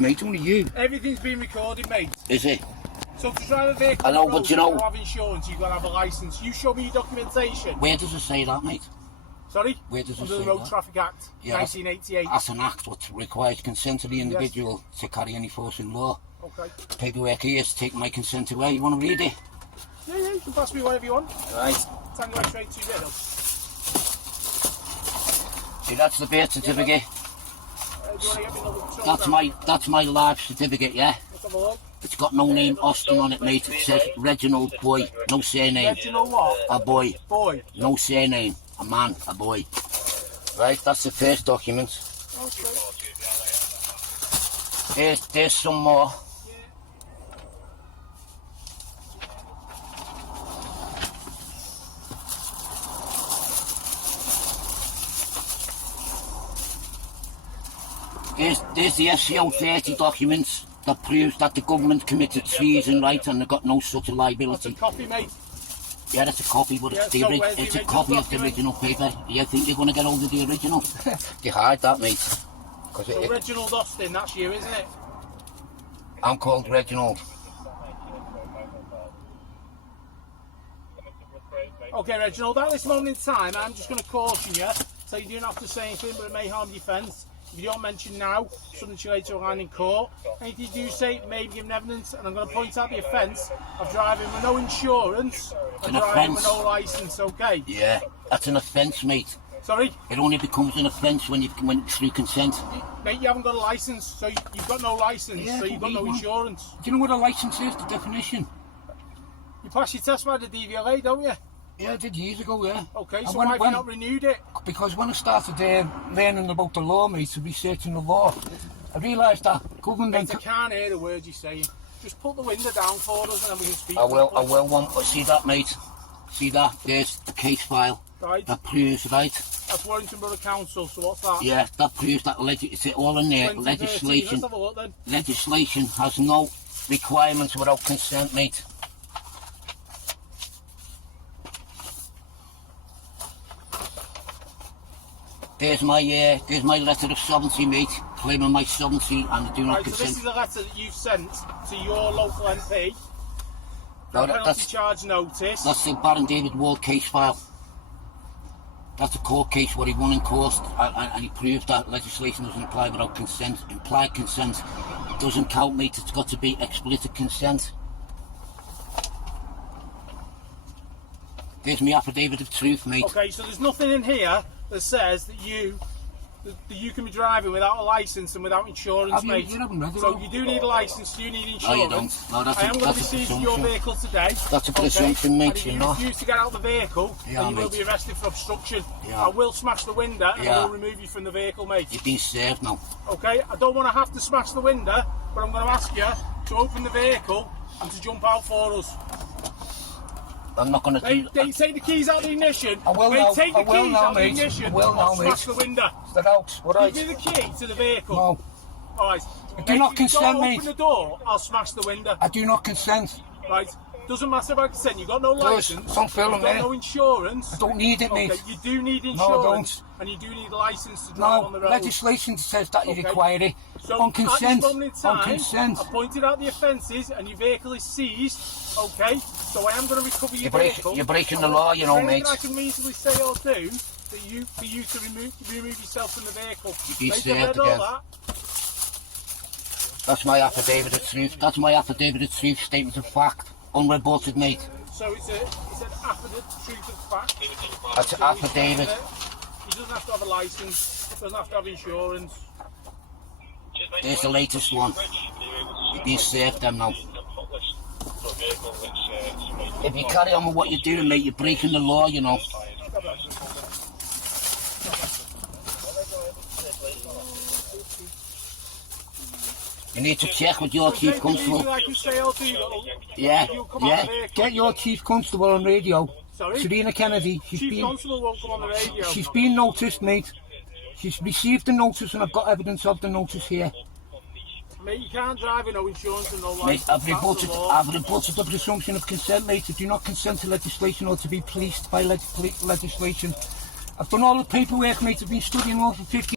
Mate, only you. Everything's been recorded, mate. Is it? So to drive a vehicle, I know, on the road, but you know- to have insurance, you've got to have a licence. You show me your documentation. Where does it say that, mate? Sorry? Where does it Under say the Road that? Traffic Act, Yeah, 1988. That's an act what requires consent of the individual to carry any force in law. Okay. Paperwork here is to take my consent away. You want to read it? Yeah, you can pass me whatever you want. Right. Tango X-ray 2 0. See, that's the birth certificate. Do you want to get me another That's my life certificate, yeah? Let's have a look. It's got no name Austin on it, mate. It says Reginald Boy, no surname. Reginald what? A boy, Boy. no surname. A man, a boy. Right, that's the first document. Okay. There's some more. There's the SCO 30 documents that proves that the government committed treason, right, and they've got no such That's liability. a copy, mate. Yeah, that's a copy, but Yeah, it's, the so ori- where's the it's a original copy of the document? original paper. You think you're going to get hold of the original? You hide that, mate. 'Cause So Reginald Austin, that's you, isn't it? I'm called Reginald. Okay, Reginald, at this moment in time, I'm just going to caution you, so you don't have to say anything, but it may harm your defence. If you don't mention now, something to you later on in court. Anything you do say may be given evidence, and I'm going to point out the offence of driving with no insurance and an driving with offence. no licence, okay? Yeah, that's an offence, mate. Sorry? It only becomes an offence when you went through consent. Mate, you haven't got a licence, so you've got no licence, Yeah, so you've got but no we- insurance. Do you know what a licence is, the definition? You pass your test by the DVLA, don't you? Yeah, I did years ago, yeah. Okay, And so why have you not renewed it? Because when I started learning about the law, mate, researching the law, I realised that government... Mate, I can't hear the words you're saying. Just put the window down for us and then we can speak. I will want... See that, mate? See that? There's the case file. Right. That proves, right? That's Warrington Borough Council, so what's that? Yeah, that proves that it's all in there. 2013, Legislation. Let's have a look then. Legislation has no requirements without consent, mate. There's my letter of sovereignty, mate, claiming my sovereignty and I do not Right, so this consent. is a letter that you've sent to your local MP. No, Penalty that's charge notice. the Baron David Ward case file. That's a court case where he won in court and he proved that legislation doesn't apply without consent. Implied consent doesn't count, mate. It's got to be explicit consent. There's my affidavit of truth, mate. Okay, so there's nothing in here that says that you can be driving without a licence and without insurance, Have you- mate. you haven't read it So all? you do need a licence, you need insurance. No, you don't. No, that's I am going to be that's a seizing your presumption. vehicle today. That's a okay? presumption, mate, And if you're you not. refuse to get out of the vehicle, Yeah, then you will mate. be arrested for obstruction. Yeah. I will smash the window and I Yeah. will remove you from the vehicle, mate. You've been served now. Okay, I don't want to have to smash the window, but I'm going to ask you to open the vehicle and to jump out for us. I'm not going to They, do they take the keys out of the ignition. I will They now, take the I will keys now, out of the mate. ignition. I will now, and smash mate. the window. Get out, alright? Give me the key to the vehicle. No, All right. I do not If you consent, don't mate. open the door, I'll smash the window. I do not consent. Right. Doesn't matter about consent. You've got no Does. licence. Don't film You've got me. no insurance. I don't need it, Okay, mate. you do need No, I insurance. don't. And you do need a licence to drive on the No, road. legislation says that you Okay. require it. So On at consent. this moment in time, On consent. I pointed out the offences and your vehicle is seized. Okay, so I am going to recover your vehicle. You're breaking the law, you know, Is there mate. anything I can reasonably say or do for you to remove yourself from the vehicle. You'd be Mate, I've served read all again. that. That's my affidavit of truth. That's my affidavit of truth, statement of fact. Unrebutted, mate. So it's an affidavit, truth of fact. That's an affidavit. He doesn't have to have a licence. Doesn't have to have insurance. There's the latest one. You've been served them now. If you carry on with what you're doing, mate, you're breaking the law, you know. You need to check with your chief constable. I can say or do, little. Yeah, You'll come out yeah. of the vehicle. Get your chief constable on radio. Sorry? Serena Kennedy. Chief Constable won't come on the radio. She's been noticed, mate. She's received the notice and I've got evidence of the notice here. Mate, you can't drive with no insurance and no Mate, licence. I've That's rebutted, the law. I've rebutted the presumption of consent, mate. I do not consent to legislation or to be policed by legislation. I've done all the paperwork, mate. I've been studying law for 50